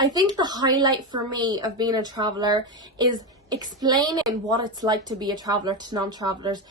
I think the highlight for me of being a traveller is explaining what it's like to be a traveller to non-travellers.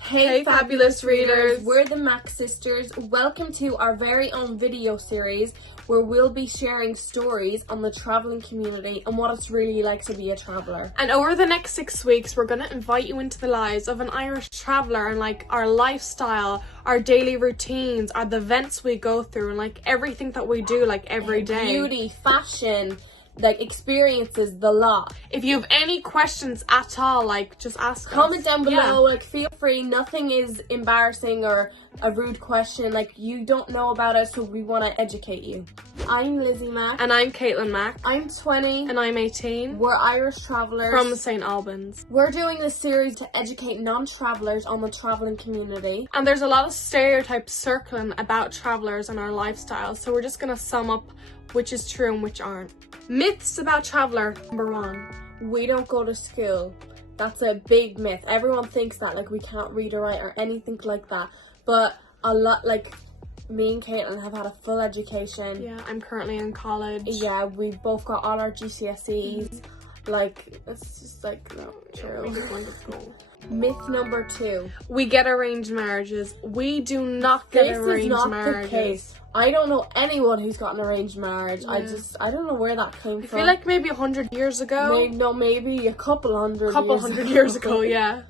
Hey fabulous readers, we're the Mac sisters. Welcome to our very own video series where we'll be sharing stories on the travelling community and what it's really like to be a traveller. And over the next 6 weeks, we're going to invite you into the lives of an Irish traveller and like our lifestyle, our daily routines, the events we go through and like everything that we do like every day. Beauty, fashion, like experiences, the lot. If you have any questions at all, like just ask us. Comment down below, like feel free. Nothing is embarrassing or a rude question, like you don't know about it, so we want to educate you. I'm Lizzy Mac. And I'm Caitlin Mac. I'm 20. And I'm 18. We're Irish travellers from St. Albans. We're doing this series to educate non-travellers on the travelling community. And there's a lot of stereotypes circling about travellers and our lifestyle, so we're just going to sum up which is true and which aren't. Myths about traveller. Number 1. We don't go to school. That's a big myth. Everyone thinks that, like we can't read or write or anything like that. But a lot, like me and Caitlin have had a full education. Yeah, I'm currently in college. Yeah, we've both got all our GCSEs. Like, it's just like not true. Myth number 2. We get arranged marriages. We do not get arranged marriages. This is not the case. I don't know anyone who's got an arranged marriage. Yeah. I don't know where that came from. I feel like maybe 100 years ago. Maybe a couple hundred years ago, yeah.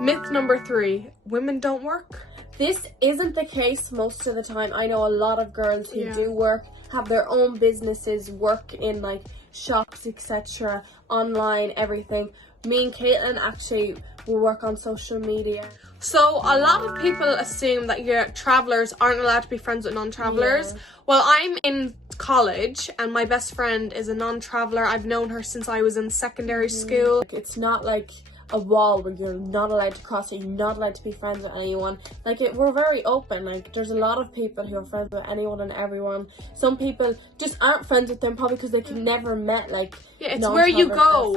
Myth number 3. Women don't work. This isn't the case most of the time. I know a lot of girls who do work, have their own businesses, work in like shops, etc., online, everything. Me and Caitlin actually will work on social media. So a lot of people assume that travellers aren't allowed to be friends with non-travellers. Yeah. Well, I'm in college and my best friend is a non-traveller. I've known her since I was in secondary school. It's not like a wall where you're not allowed to cross it, you're not allowed to be friends with anyone. Like we're very open. Like there's a lot of people who are friends with anyone and everyone. Some people just aren't friends with them probably because they can never met like. Yeah, it's where you go,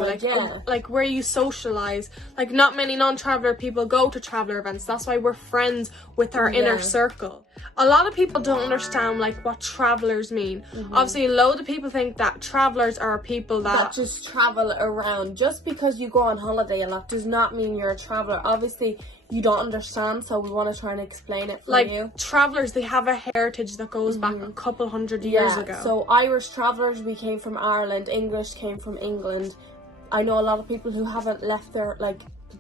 like where you socialise. Like not many non-traveller people go to traveller events. That's why we're friends with our inner circle. A lot of people don't understand like what travellers mean. Obviously, a load of people think that travellers are people that just travel around. Just because you go on holiday a lot does not mean you're a traveller. Obviously, you don't understand, so we want to try and explain it for you. Like travellers, they have a heritage that goes back a couple hundred years ago. So Irish travellers, we came from Ireland. English came from England. I know a lot of people who haven't left their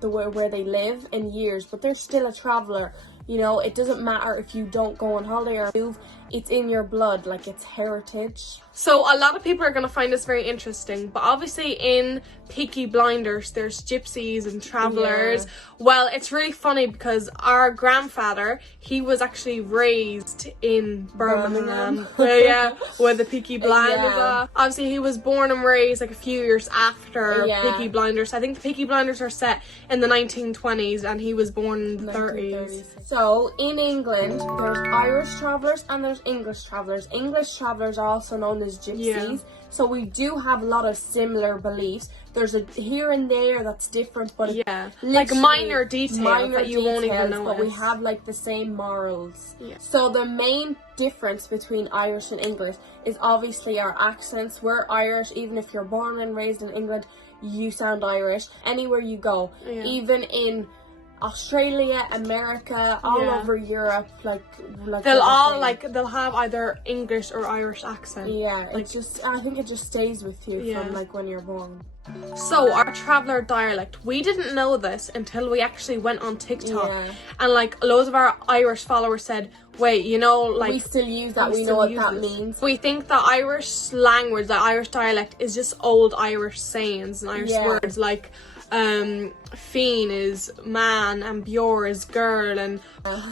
where they live in years, but they're still a traveller. You know, it doesn't matter if you don't go on holiday or move. It's in your blood, like it's heritage. So a lot of people are going to find this very interesting, but obviously in Peaky Blinders there's gypsies and travellers. Well, it's really funny because our grandfather, he was actually raised in Birmingham. Where the Peaky Blinders are. Obviously he was born and raised like a few years after Peaky Blinders. I think the Peaky Blinders are set in the 1920s and he was born in the 30s. So in England there's Irish travellers and there's English travellers. English travellers are also known as gypsies. So we do have a lot of similar beliefs. There's a here and there that's different, but like minor details that you won't even notice. But we have like the same morals. So the main difference between Irish and English is obviously our accents. We're Irish, even if you're born and raised in England, you sound Irish anywhere you go. Even in Australia, America, all over Europe, like they'll have either English or Irish accent. I think it just stays with you from like when you're born. So our traveller dialect, we didn't know this until we actually went on TikTok and like loads of our Irish followers said, wait, you know, like we still use that, we know what that means. We think the Irish language, the Irish dialect is just old Irish sayings and Irish words like fiend is man and bure is girl and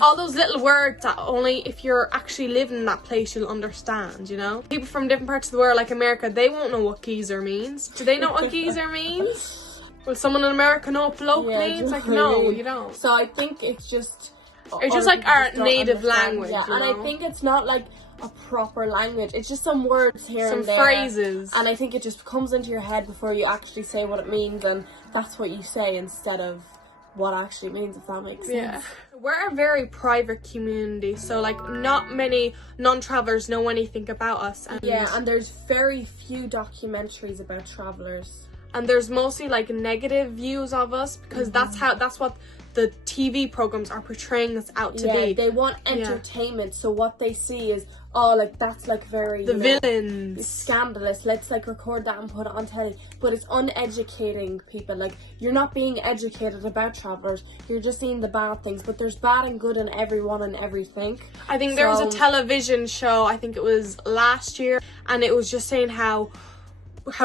all those little words that only if you're actually living in that place you'll understand, you know. People from different parts of the world like America, they won't know what geezer means. Do they know what geezer means? Will someone in America know what bloke means? Like no, you don't. So I think it's just like our native language, you and know? I think it's not like a proper language. It's just some words here and there. Some phrases. And I think it just comes into your head before you actually say what it means, and that's what you say instead of what actually means, if that makes sense. We're a very private community, so like not many non-travelers know anything about us. And and there's very few documentaries about travelers. And there's mostly like negative views of us, because that's what the TV programs are portraying us out to be. They want entertainment, so what they see is, oh, like, that's like very villains, scandalous, let's like record that and put it on telly. But it's uneducating people. Like, you're not being educated about travelers, you're just seeing the bad things, but there's bad and good in everyone and everything. I think there was a television show, I think it was last year, and it was just saying how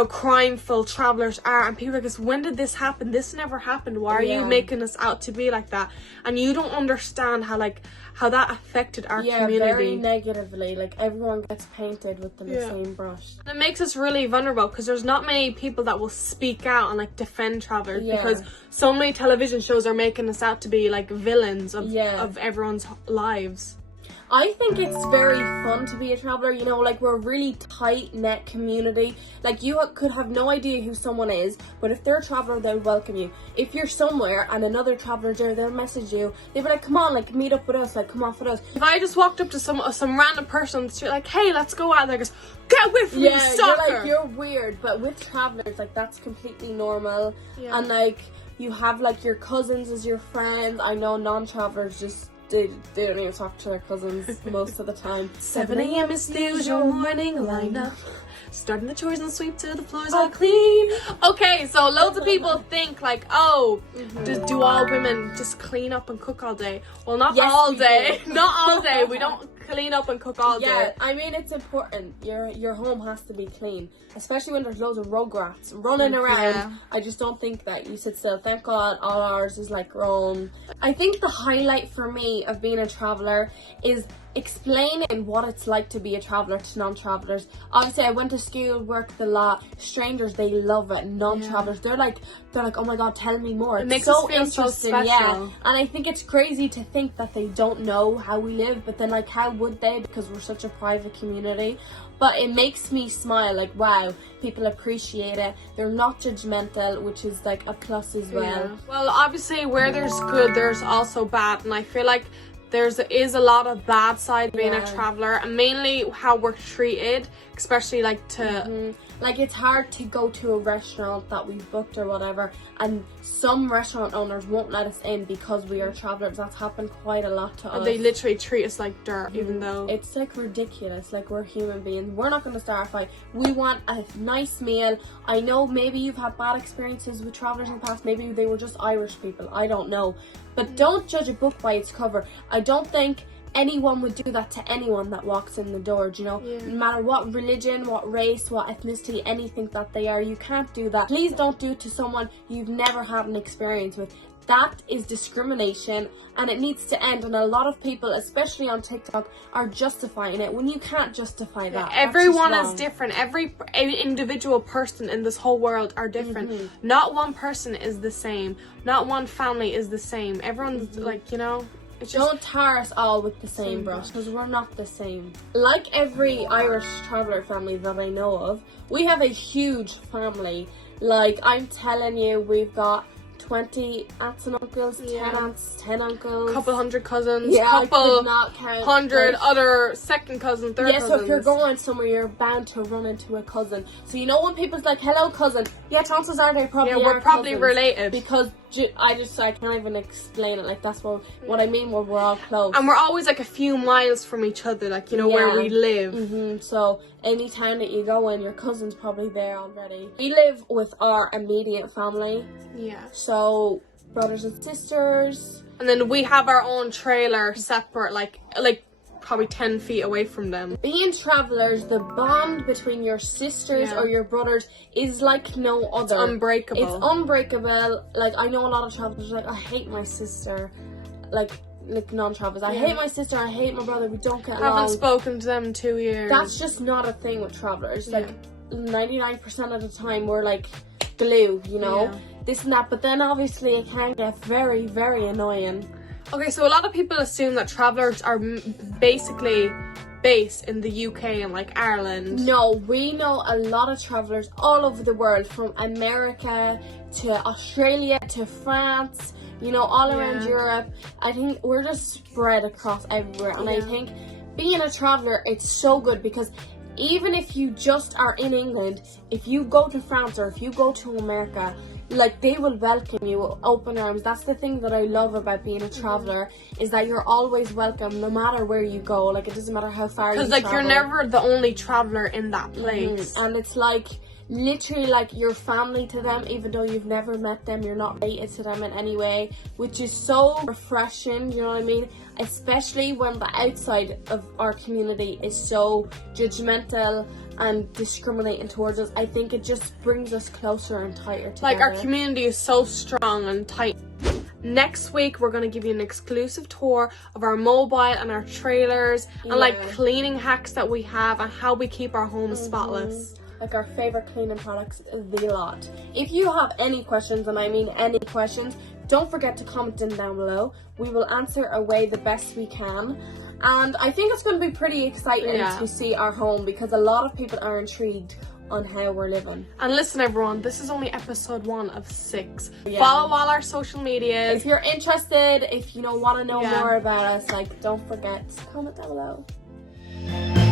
crimeful travelers are, and people are like, when did this happen? This never happened. Why are you making us out to be like that? And you don't understand how that affected our community. Very negatively. Like, everyone gets painted with the same brush. And it makes us really vulnerable, because there's not many people that will speak out and like defend travelers, because so many television shows are making us out to be like villains of everyone's lives. I think it's very fun to be a traveller, you know, like, we're a really tight-knit community. Like, you could have no idea who someone is, but if they're a traveller, they'll welcome you. If you're somewhere and another traveller's there, they'll message you. They'll be like, come on, like, meet up with us, like, come off with us. If I just walked up to some random person on the street, like, hey, let's go out there, goes, get away from me, stalker! You're weird, but with travellers, like, that's completely normal. And, like, you have, like, your cousins as your friends. I know non-travellers just... They don't even talk to their cousins most of the time. 7 a.m. is the usual morning lineup. Starting the chores and sweep till the floors are clean. Okay, so loads of people think like, oh, do all women just clean up and cook all day? Well, not all day. Not all day. We don't clean up and cook all day. Yeah, I mean, it's important. Your home has to be clean, especially when there's loads of rugrats running around. I just don't think that you sit still. Thank God all ours is like grown. I think the highlight for me of being a traveller is explaining what it's like to be a traveller to non-travellers. Obviously, I went to school, worked a lot. Strangers, they love it. Non-travellers, they're like, oh my God, tell me more. It makes us feel so special. And I think it's crazy to think that they don't know how we live, but then like, how would they? Because we're such a private community. But it makes me smile, like, wow, people appreciate it. They're not judgmental, which is like a plus as well. Well, obviously, where there's good, there's also bad, and I feel like there is a lot of bad side being a traveller, and mainly how we're treated, especially like to like, it's hard to go to a restaurant that we've booked or whatever, and some restaurant owners won't let us in because we are travellers. That's happened quite a lot to us. And they literally treat us like dirt, even though it's like ridiculous. Like, we're human beings. We're not going to start a fight. We want a nice meal. I know maybe you've had bad experiences with travellers in the past. Maybe they were just Irish people. I don't know. But don't judge a book by its cover. I don't think anyone would do that to anyone that walks in the door, do you know? No matter what religion, what race, what ethnicity, anything that they are, you can't do that. Please don't do it to someone you've never had an experience with. That is discrimination, and it needs to end. And a lot of people, especially on TikTok, are justifying it when you can't justify that. Everyone is different. Every individual person in this whole world are different. Not one person is the same. Not one family is the same. Everyone's like, you know, it's just... Don't tar us all with the same brush, because we're not the same. Like every Irish traveller family that I know of, we have a huge family. Like, I'm telling you, we've got 20 aunts and uncles, 10 aunts, 10 uncles, couple hundred cousins, couple not count, 100 other second cousins, third cousins. So if you're going somewhere, you're bound to run into a cousin. So you know when people's like, hello cousin, chances are they probably we're probably related, because I can't even explain it. Like, that's what I mean, we're all close. And we're always like a few miles from each other, like, you know, where we live. So any town that you go in, your cousin's probably there already. We live with our immediate family. So brothers and sisters. And then we have our own trailer separate, like probably 10 feet away from them. Being travellers, the bond between your sisters or your brothers is like no other. It's unbreakable. It's unbreakable. Like, I know a lot of travellers like, I hate my sister. Like non-travellers, I hate my sister, I hate my brother, we don't get along. Haven't spoken to them in 2 years. That's just not a thing with travellers. Like, 99% of the time we're like glue, you know, this and that. But then obviously it can get very, very annoying. Okay, so a lot of people assume that travellers are basically based in the UK and like Ireland. No, we know a lot of travellers all over the world, from America to Australia to France, you know, all around Yeah. Europe. I think we're just spread across everywhere, and I Yeah. think being a traveller, it's so good because even if you just are in England, if you go to France or if you go to America, like, they will welcome you with open arms. That's the thing that I love about being a traveller, is that you're always welcome no matter where you go. Like, it doesn't matter how far you Because, travel. like, you're never the only traveller in that place. And it's like, literally like your family to them, even though you've never met them, you're not related to them in any way, which is so refreshing, you know what I mean? Especially when the outside of our community is so judgmental and discriminating towards us. I think it just brings us closer and tighter together. Like, our community is so strong and tight. Next week, we're going to give you an exclusive tour of our mobile and our trailers and like cleaning hacks that we have and how we keep our homes spotless. Like our favorite cleaning products, the lot. If you have any questions, and I mean any questions, don't forget to comment them down below. We will answer away the best we can. And I think it's going to be pretty exciting to see our home, because a lot of people are intrigued on how we're living. And listen, everyone, this is only episode 1 of 6. Follow all our social medias. If you're interested, if you want to know more about us, like, don't forget to comment down below.